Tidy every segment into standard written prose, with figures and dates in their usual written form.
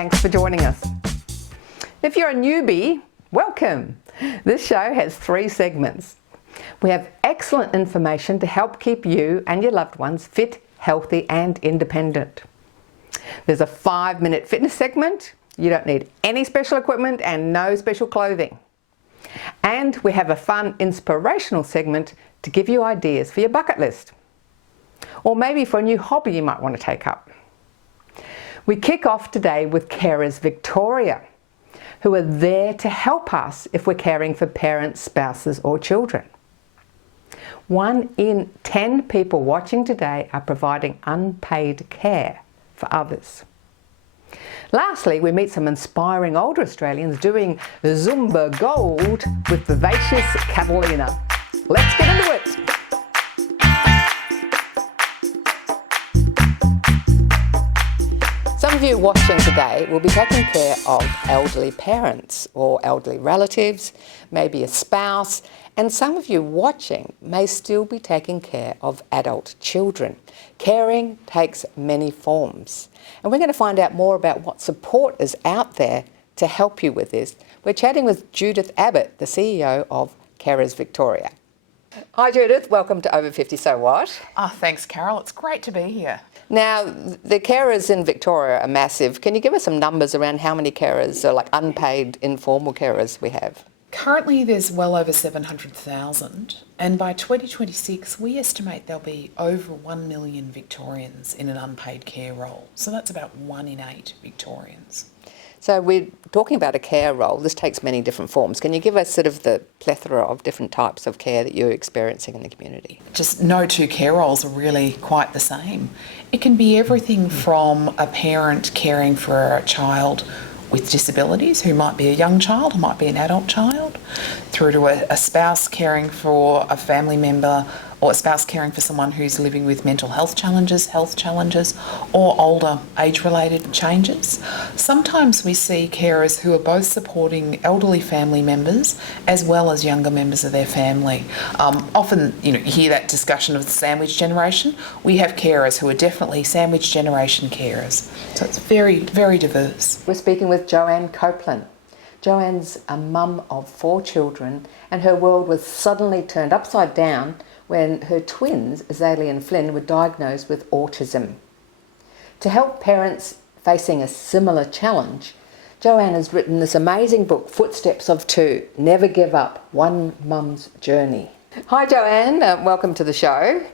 thanks for joining us. If you're a newbie, welcome. This show has 3 segments. We have excellent information to help keep you and your loved ones fit, healthy and independent. There's a 5-minute fitness segment. You don't need any special equipment and no special clothing. And we have a fun, inspirational segment to give you ideas for your bucket list. Or maybe for a new hobby you might want to take up. We kick off today with Carers Victoria, who are there to help us if we're caring for parents, spouses or children. 1 in 10 people watching today are providing unpaid care for others. Lastly, we meet some inspiring older Australians doing Zumba Gold with vivacious Catalina. Let's get into it. Some of you watching today will be taking care of elderly parents or elderly relatives, maybe a spouse, and some of you watching may still be taking care of adult children. Caring takes many forms. And we're going to find out more about what support is out there to help you with this. We're chatting with Judith Abbott, the CEO of Carers Victoria. Hi Judith, welcome to Over 50 So What? Oh, thanks Carol, it's great to be here. Now, the carers in Victoria are massive. Can you give us some numbers around how many carers, or like unpaid informal carers we have? Currently there's well over 700,000 and by 2026 we estimate there'll be over 1 million Victorians in an unpaid care role. So that's about 1 in 8 Victorians. So we're talking about a care role. This takes many different forms. Can you give us sort of the plethora of different types of care that you're experiencing in the community? Just no 2 care roles are really quite the same. It can be everything from a parent caring for a child with disabilities, who might be a young child, who might be an adult child, through to a spouse caring for a family member, or a spouse caring for someone who's living with mental health challenges, or older age-related changes. Sometimes we see carers who are both supporting elderly family members as well as younger members of their family. Often, you hear that discussion of the sandwich generation. We have carers who are definitely sandwich generation carers. So it's very, very diverse. We're speaking with Joanne Copeland. Joanne's a mum of 4 children and her world was suddenly turned upside down when her twins, Zalie and Flynn, were diagnosed with autism. To help parents facing a similar challenge, Joanne has written this amazing book, Footsteps of 2, Never Give Up, One Mum's Journey. Hi Joanne, welcome to the show.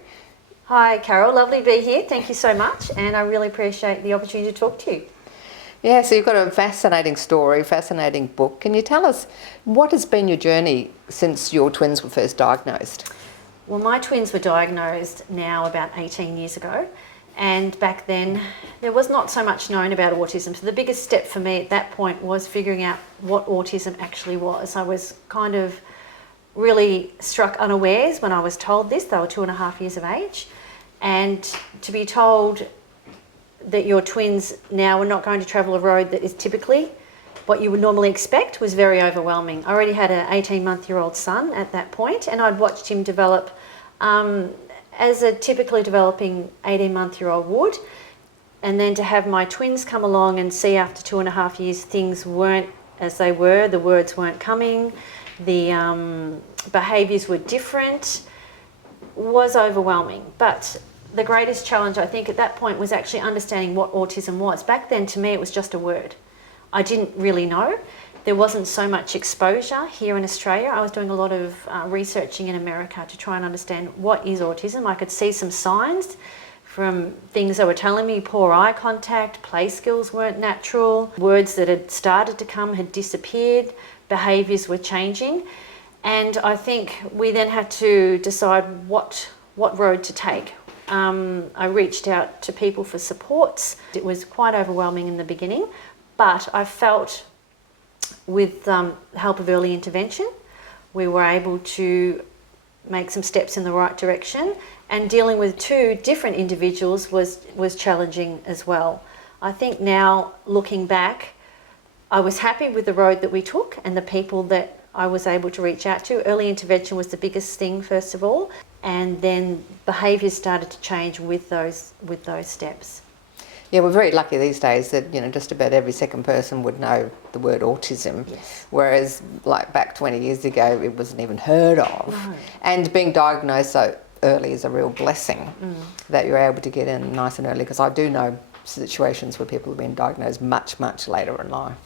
Hi Carol, lovely to be here. Thank you so much and I really appreciate the opportunity to talk to you. Yeah, so you've got a fascinating story, fascinating book. Can you tell us what has been your journey since your twins were first diagnosed? Well, my twins were diagnosed now about 18 years ago, and back then there was not so much known about autism. So the biggest step for me at that point was figuring out what autism actually was. I was kind of really struck unawares when I was told this. They were 2.5 years of age, and to be told that your twins now are not going to travel a road that is typically what you would normally expect was very overwhelming. I already had an 18-month-year-old son at that point, and I'd watched him develop as a typically developing 18-month-year-old would. And then to have my twins come along and see after 2.5 years things weren't as they were, the words weren't coming, the behaviours were different, was overwhelming. But the greatest challenge I think at that point was actually understanding what autism was. Back then to me it was just a word. I didn't really know. There wasn't so much exposure here in Australia. I was doing a lot of researching in America to try and understand what is autism. I could see some signs from things they were telling me: poor eye contact, play skills weren't natural, words that had started to come had disappeared, behaviours were changing. And I think we then had to decide what road to take. I reached out to people for supports. It was quite overwhelming in the beginning, but I felt with the help of early intervention, we were able to make some steps in the right direction, and dealing with 2 different individuals was challenging as well. I think now, looking back, I was happy with the road that we took and the people that I was able to reach out to. Early intervention was the biggest thing, first of all, and then behaviours started to change with those steps. Yeah, we're very lucky these days that, you know, just about every second person would know the word autism, whereas like back 20 years ago it wasn't even heard of. No. And being diagnosed so early is a real blessing that you're able to get in nice and early, because I do know situations where people have been diagnosed much, much later in life.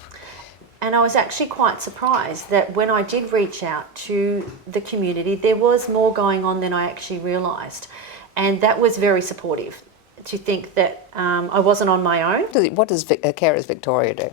And I was actually quite surprised that when I did reach out to the community, there was more going on than I actually realised. And that was very supportive, to think that I wasn't on my own. What does Carers Victoria do?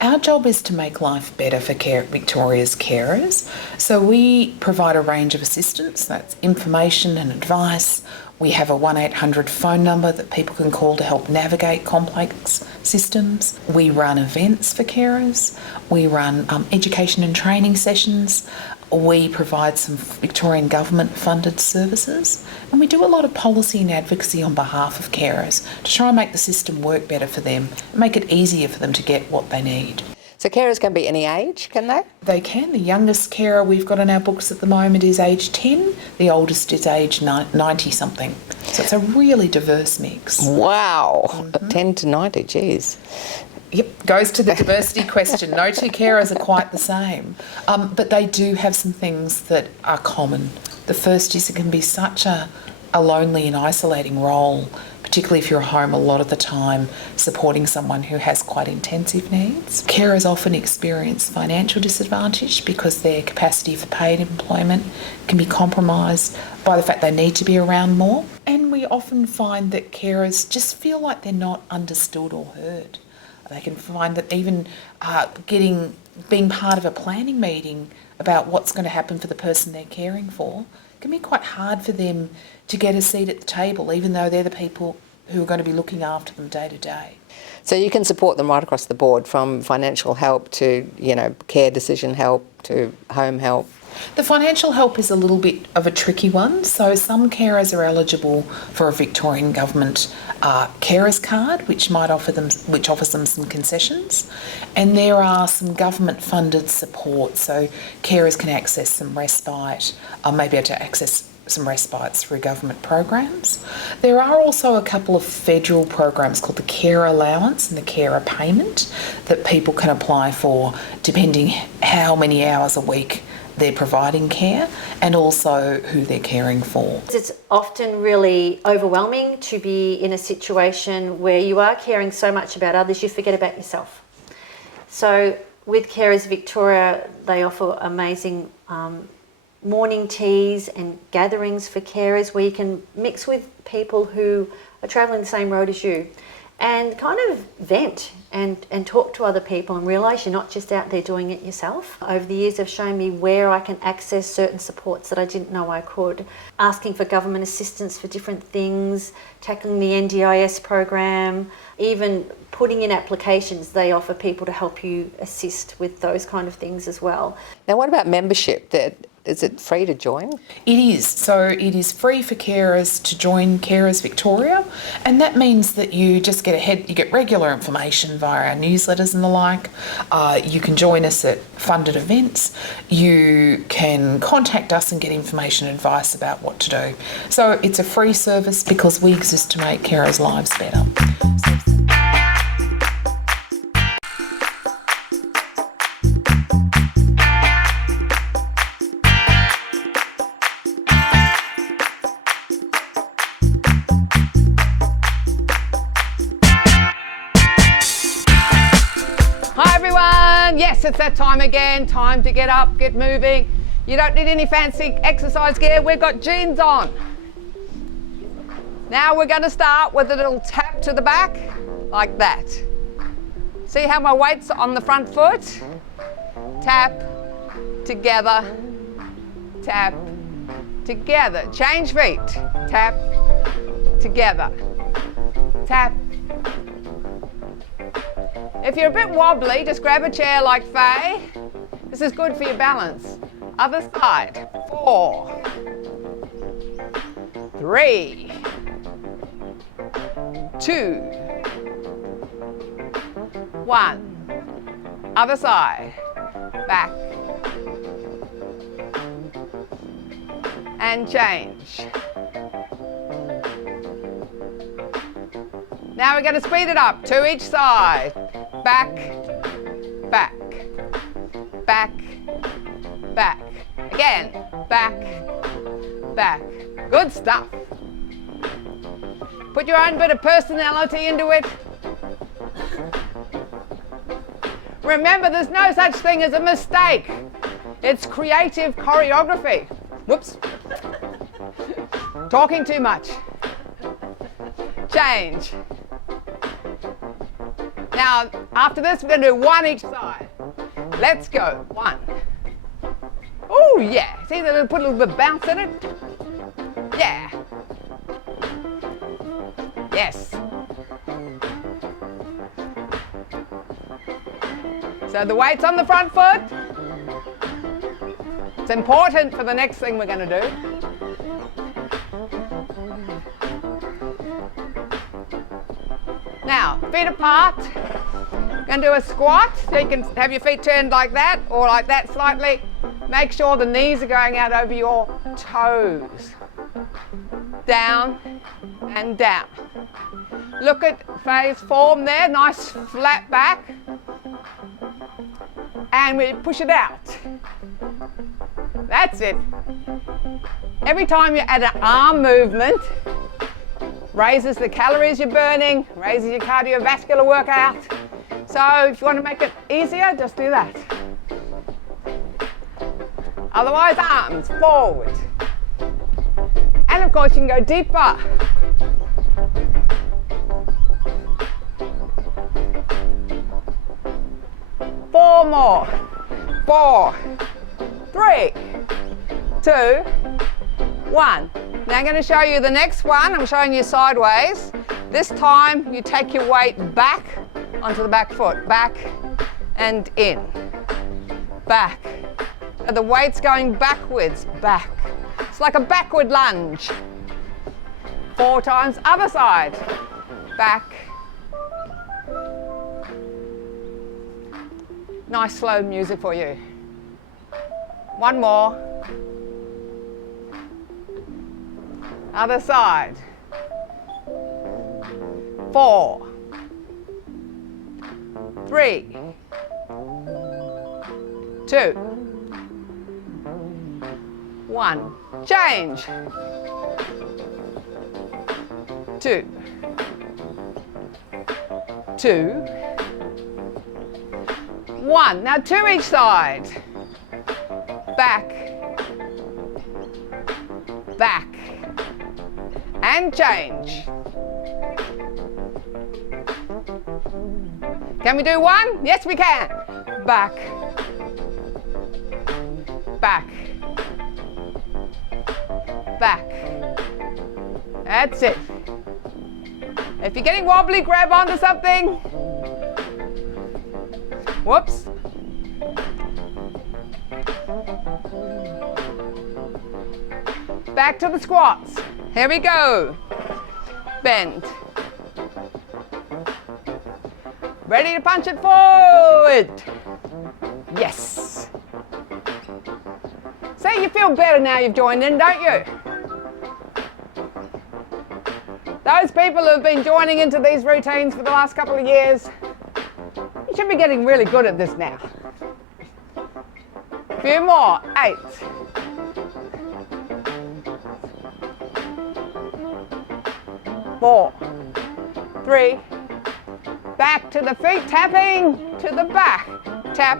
Our job is to make life better for Victoria's carers. So we provide a range of assistance, that's information and advice. We have a 1-800 phone number that people can call to help navigate complex systems. We run events for carers. We run education and training sessions. We provide some Victorian government funded services, and we do a lot of policy and advocacy on behalf of carers to try and make the system work better for them and make it easier for them to get what they need. So carers can be any age, can they? They can. The youngest carer we've got in our books at the moment is age 10. The oldest is age 90 something. So it's a really diverse mix. Wow, 10 to 90, geez. Yep, goes to the diversity question. No two carers are quite the same. But they do have some things that are common. The first is it can be such a lonely and isolating role, particularly if you're home a lot of the time supporting someone who has quite intensive needs. Carers often experience financial disadvantage because their capacity for paid employment can be compromised by the fact they need to be around more. And we often find that carers just feel like they're not understood or heard. They can find that even being part of a planning meeting about what's going to happen for the person they're caring for can be quite hard for them to get a seat at the table, even though they're the people who are going to be looking after them day to day. So you can support them right across the board, from financial help to, you know, care decision help to home help. The financial help is a little bit of a tricky one. So some carers are eligible for a Victorian government carers card, which offers them some concessions, and there are some government funded support. So carers can access some respite, may be able to access some respites through government programs. There are also a couple of federal programs called the Care Allowance and the Carer Payment that people can apply for depending how many hours a week they're providing care and also who they're caring for. It's often really overwhelming to be in a situation where you are caring so much about others, you forget about yourself. So with Carers Victoria, they offer amazing morning teas and gatherings for carers where you can mix with people who are travelling the same road as you and kind of vent and talk to other people and realise you're not just out there doing it yourself. Over the years have shown me where I can access certain supports that I didn't know I could. Asking for government assistance for different things, tackling the NDIS program, even putting in applications. They offer people to help you assist with those kind of things as well. Now what about membership? Is it free to join? It is. So it is free for carers to join Carers Victoria, and that means that you just you get regular information via our newsletters and the like. You can join us at funded events. You can contact us and get information and advice about what to do. So it's a free service because we exist to make carers' lives better. Yes, it's that time again. Time to get up, get moving. You don't need any fancy exercise gear. We've got jeans on. Now we're going to start with a little tap to the back, like that. See how my weight's on the front foot? Tap, together, tap, together. Change feet. Tap, together, tap. If you're a bit wobbly, just grab a chair like Faye. This is good for your balance. Other side. 4, 3, 2, 1. Other side. Back. And change. Now we're going to speed it up, 2 each side. Back, back, back, back. Again, back, back. Good stuff. Put your own bit of personality into it. Remember, there's no such thing as a mistake. It's creative choreography. Whoops. Talking too much. Change. Now, after this, we're going to do 1 each side. Let's go. 1. Oh, yeah. See, they put a little bit of bounce in it? Yeah. Yes. So the weight's on the front foot. It's important for the next thing we're going to do. Now, feet apart. Going to do a squat, so you can have your feet turned like that or like that slightly. Make sure the knees are going out over your toes. Down and down. Look at phase form there, nice flat back. And we push it out. That's it. Every time you add an arm movement, raises the calories you're burning, raises your cardiovascular workout. So if you want to make it easier, just do that. Otherwise, arms forward. And of course, you can go deeper. Four more. 4, 3, 2, 1. Now I'm going to show you the next one. I'm showing you sideways. This time you take your weight back onto the back foot. Back and in. Back. So the weight's going backwards. Back. It's like a backward lunge. 4 times. Other side. Back. Nice slow music for you. 1 more. Other side. 4, 3, 2, 1. Change. 2, 2, 1. Now 2 each side. Back, back, and change. Can we do 1? Yes, we can. Back, back, back. That's it. If you're getting wobbly, grab onto something. Whoops. Back to the squats. Here we go. Bend. Ready to punch it forward. Yes. See, you feel better now you've joined in, don't you? Those people who have been joining into these routines for the last couple of years, you should be getting really good at this now. A few more. 8. 4, 3, back to the feet, tapping to the back. Tap.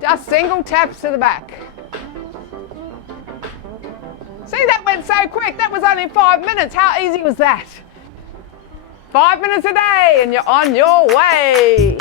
Just single taps to the back. See, that went so quick. That was only 5 minutes. How easy was that? 5 minutes a day and you're on your way.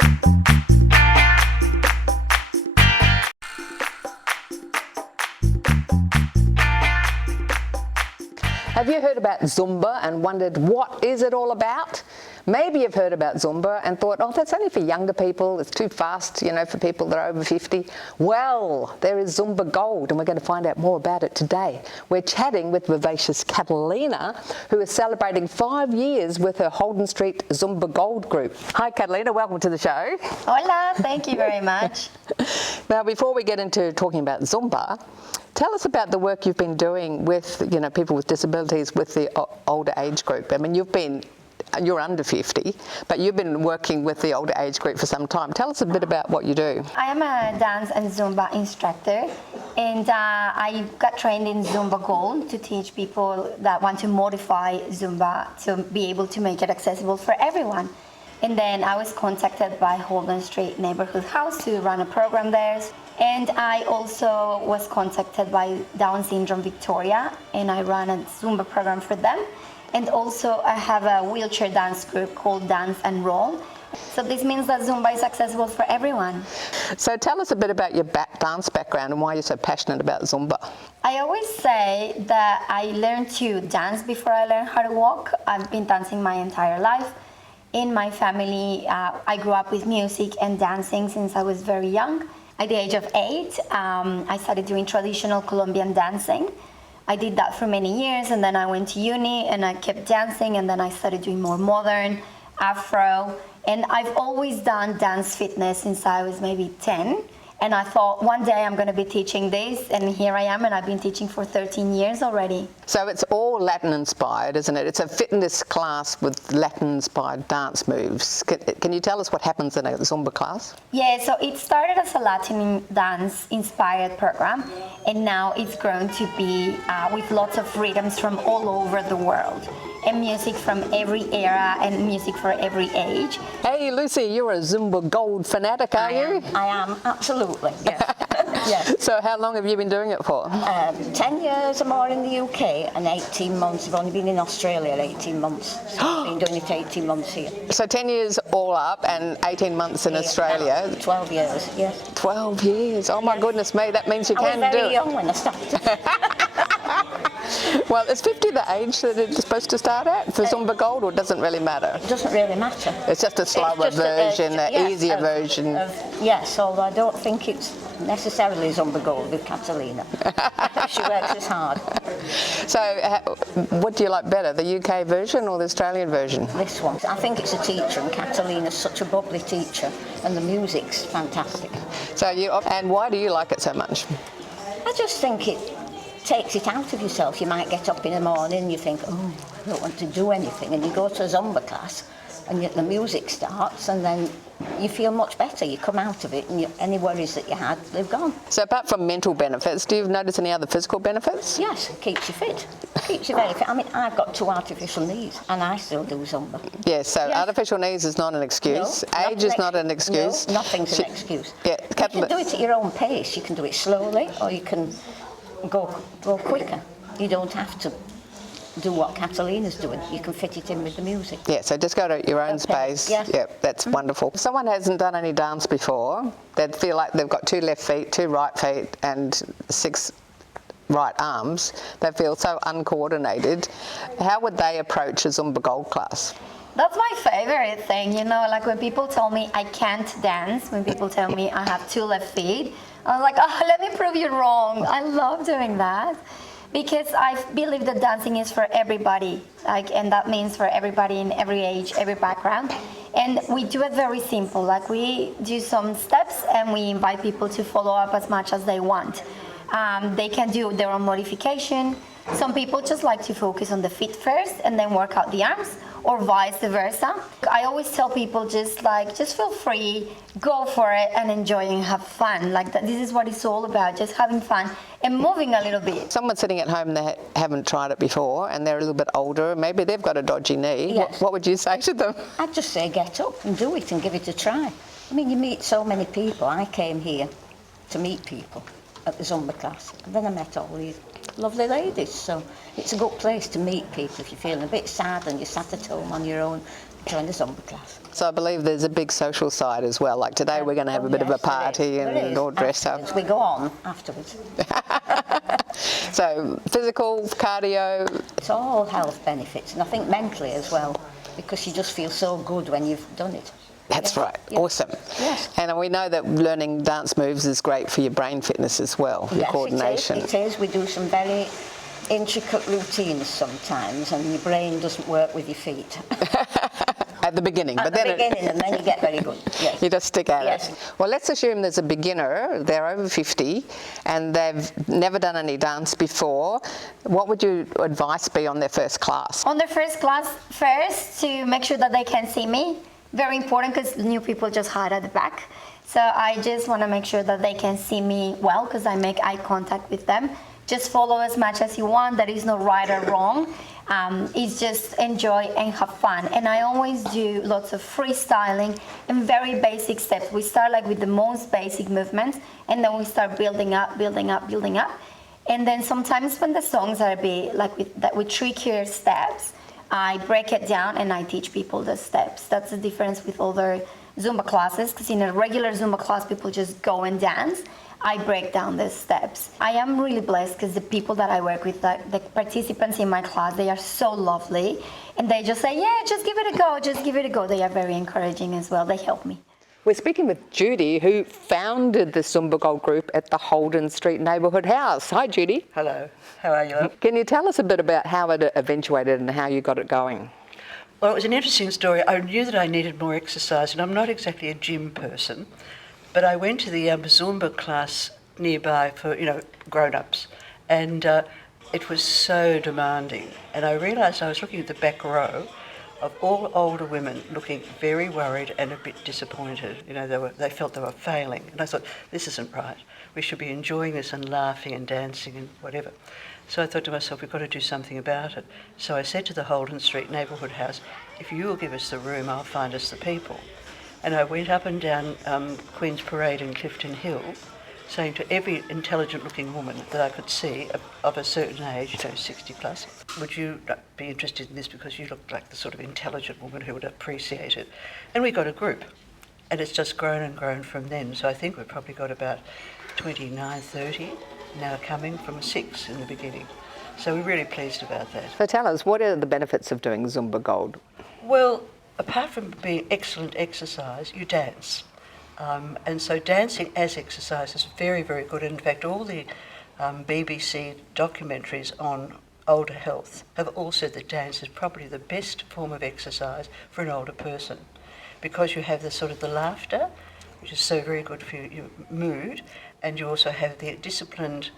Have you heard about Zumba and wondered what is it all about? Maybe you've heard about Zumba and thought, oh, that's only for younger people, it's too fast, you know, for people that are over 50. Well, there is Zumba Gold, and we're going to find out more about it today. We're chatting with vivacious Catalina, who is celebrating 5 years with her Holden Street Zumba Gold group. Hi, Catalina, welcome to the show. Hola, thank you very much. Now, before we get into talking about Zumba, tell us about the work you've been doing with, you know, people with disabilities with the older age group. I mean, you've been you're under 50, but you've been working with the older age group for some time. Tell us a bit about what you do. I am a dance and Zumba instructor, and I got trained in Zumba Gold to teach people that want to modify Zumba to be able to make it accessible for everyone. And then I was contacted by Holden Street Neighborhood House to run a program there. And I also was contacted by Down Syndrome Victoria, and I run a Zumba program for them. And also I have a wheelchair dance group called Dance and Roll. So this means that Zumba is accessible for everyone. So tell us a bit about your dance background and why you're so passionate about Zumba. I always say that I learned to dance before I learned how to walk. I've been dancing my entire life. In my family, I grew up with music and dancing since I was very young. At the age of 8, I started doing traditional Colombian dancing. I did that for many years, and then I went to uni and I kept dancing, and then I started doing more modern, Afro, and I've always done dance fitness since I was maybe 10. And I thought one day I'm going to be teaching this, and here I am, and I've been teaching for 13 years already. So it's all Latin inspired, isn't it? It's a fitness class with Latin inspired dance moves. Can you tell us what happens in a Zumba class? Yeah, so it started as a Latin dance inspired program, and now it's grown to be with lots of rhythms from all over the world, and music from every era and music for every age. Hey Lucy, you're a Zumba Gold fanatic, are you? I am, absolutely, yes. Yes. So how long have you been doing it for? 10 years or more in the UK and 18 months. I've only been in Australia 18 months. So I've been doing it 18 months here. So 10 years all up and 18 months in Australia. 12 years, yes. 12 years, oh my goodness me, that means you can do it. I was very young when I started. Well, is 50 the age that it's supposed to start at for Zumba Gold, or doesn't really matter? It doesn't really matter. It's just a slower version, an easier version. Yes, although I don't think it's necessarily Zumba Gold with Catalina. She works as hard. So, what do you like better, the UK version or the Australian version? This one. I think it's a teacher, and Catalina's such a bubbly teacher, and the music's fantastic. So, and why do you like it so much? I just think it takes it out of yourself. You might get up in the morning and you think, oh, I don't want to do anything, and you go to a Zumba class and the music starts, and then you feel much better. You come out of it, and any worries that you had, they've gone. So apart from mental benefits, do you notice any other physical benefits? Yes, it keeps you fit. Keeps you very fit. I mean, I've got 2 artificial knees and I still do Zumba. Yes, so artificial knees is not an excuse. No, age is not an excuse. No, nothing's an excuse. Yeah, you can do it at your own pace. You can do it slowly, or you can go quicker. You don't have to do what Catalina's doing. You can fit it in with the music. Yeah, so just go to your own space. Yes. Yeah, that's wonderful. If someone hasn't done any dance before, they'd feel like they've got 2 left feet, 2 right feet and 6 right arms. They feel so uncoordinated. How would they approach a Zumba Gold class? That's my favorite thing, you know, like when people tell me I can't dance, when people tell me I have 2 left feet, I'm like, oh, let me prove you wrong. I love doing that because I believe that dancing is for everybody, and that means for everybody in every age, every background. And we do it very simple, like we do some steps and we invite people to follow up as much as they want. They can do their own modification. Some people just like to focus on the feet first and then work out the arms, or vice versa. I always tell people just feel free, go for it and enjoy and have fun. Like this is what it's all about, just having fun and moving a little bit. Someone sitting at home that haven't tried it before and they're a little bit older, maybe they've got a dodgy knee. Yes. What would you say to them? I'd just say get up and do it and give it a try. I mean, you meet so many people. I came here to meet people at the Zumba class, and then I met all these lovely ladies, so it's a good place to meet people if you're feeling a bit sad and you're sat at home on your own. Join the Zumba class. So I believe there's a big social side as well, like today we're going to have a bit of a party and all dress up. We go on afterwards. So physical, cardio. It's all health benefits, and I think mentally as well, because you just feel so good when you've done it. That's right. Yes. Awesome. Yes. And we know that learning dance moves is great for your brain fitness as well, your coordination. It is. We do some very intricate routines sometimes, and your brain doesn't work with your feet. At the beginning, At but the then beginning, and then you get very good. Yes. you just stick at Yes. it. Well, let's assume there's a beginner, they're over 50, and they've never done any dance before. What would your advice be on their first class? On the first class, first to make sure that they can see me. Very important because new people just hide at the back. So I just want to make sure that they can see me well because I make eye contact with them. Just follow as much as you want. There is no right or wrong. It's just enjoy and have fun. And I always do lots of freestyling and very basic steps. We start like with the most basic movements, and then we start building up, building up, building up. And then sometimes when the songs are a bit like with trickier steps, I break it down and I teach people the steps. That's the difference with other Zumba classes, because in a regular Zumba class, people just go and dance. I break down the steps. I am really blessed because the people that I work with, the participants in my class, they are so lovely. And they just say, yeah, just give it a go, just give it a go. They are very encouraging as well. They help me. We're speaking with Judy, who founded the Zumba Gold group at the Holden Street Neighbourhood House. Hi, Judy. Hello, how are you, love? Can you tell us a bit about how it eventuated and how you got it going? Well, it was an interesting story. I knew that I needed more exercise, and I'm not exactly a gym person, but I went to the Zumba class nearby for, grown-ups, and it was so demanding. And I realised I was looking at the back row of all older women looking very worried and a bit disappointed. They felt they were failing. And I thought, this isn't right. We should be enjoying this and laughing and dancing and whatever. So I thought to myself, we've got to do something about it. So I said to the Holden Street Neighbourhood House, if you will give us the room, I'll find us the people. And I went up and down Queen's Parade in Clifton Hill, saying to every intelligent-looking woman that I could see of a certain age, 60 plus, would you be interested in this because you looked like the sort of intelligent woman who would appreciate it? And we got a group, and it's just grown and grown from then. So I think we've probably got about 29, 30 now coming from 6 in the beginning. So we're really pleased about that. So tell us, what are the benefits of doing Zumba Gold? Well, apart from being excellent exercise, you dance. And so dancing as exercise is very, very good. In fact, all the BBC documentaries on older health have all said that dance is probably the best form of exercise for an older person, because you have the sort of the laughter, which is so very good for your mood, and you also have the disciplined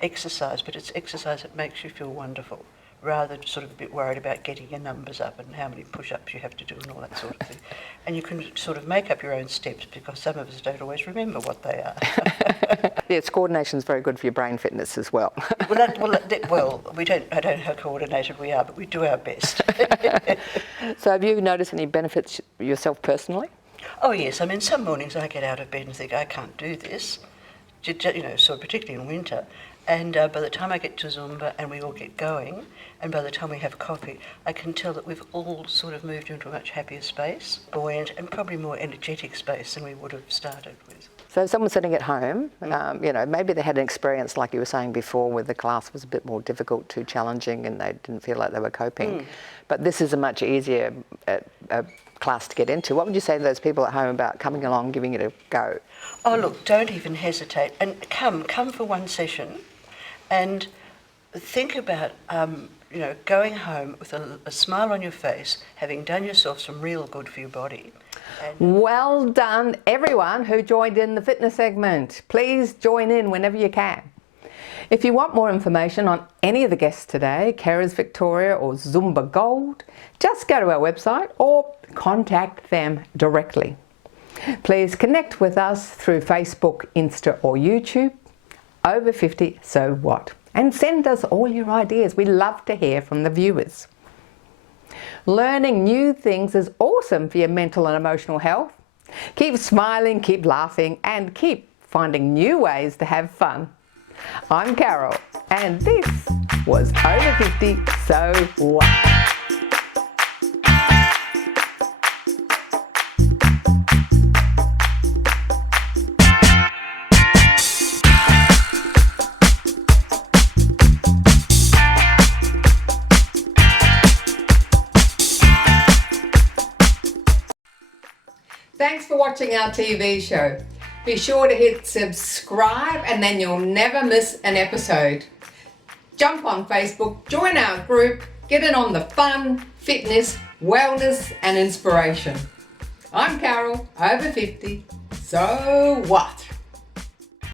exercise, but it's exercise that makes you feel wonderful, rather than sort of a bit worried about getting your numbers up and how many push-ups you have to do and all that sort of thing. And you can sort of make up your own steps, because some of us don't always remember what they are. Yes, coordination is very good for your brain fitness as well. Well, I don't know how coordinated we are, but we do our best. So have you noticed any benefits yourself personally? Oh yes, I mean, some mornings I get out of bed and think, I can't do this, so particularly in winter. And by the time I get to Zumba and we all get going, and by the time we have coffee, I can tell that we've all sort of moved into a much happier space, buoyant and probably more energetic space than we would have started with. So if someone's sitting at home, maybe they had an experience like you were saying before, where the class was a bit more difficult, too challenging, and they didn't feel like they were coping. But this is a much easier class to get into. What would you say to those people at home about coming along, giving it a go? Oh look, don't even hesitate, and come for one session, and think about going home with a smile on your face, having done yourself some real good for your body. Well done, everyone who joined in the fitness segment. Please join in whenever you can. If you want more information on any of the guests today, Carers Victoria or Zumba Gold, just go to our website or contact them directly. Please connect with us through Facebook, Insta or YouTube. Over 50, so what? And send us all your ideas. We love to hear from the viewers. Learning new things is awesome for your mental and emotional health. Keep smiling, keep laughing, and keep finding new ways to have fun. I'm Carol, and this was Over 50, So What? Thanks for watching our TV show. Be sure to hit subscribe and then you'll never miss an episode. Jump on Facebook, join our group, get in on the fun, fitness, wellness and inspiration. I'm Carol, over 50. So what?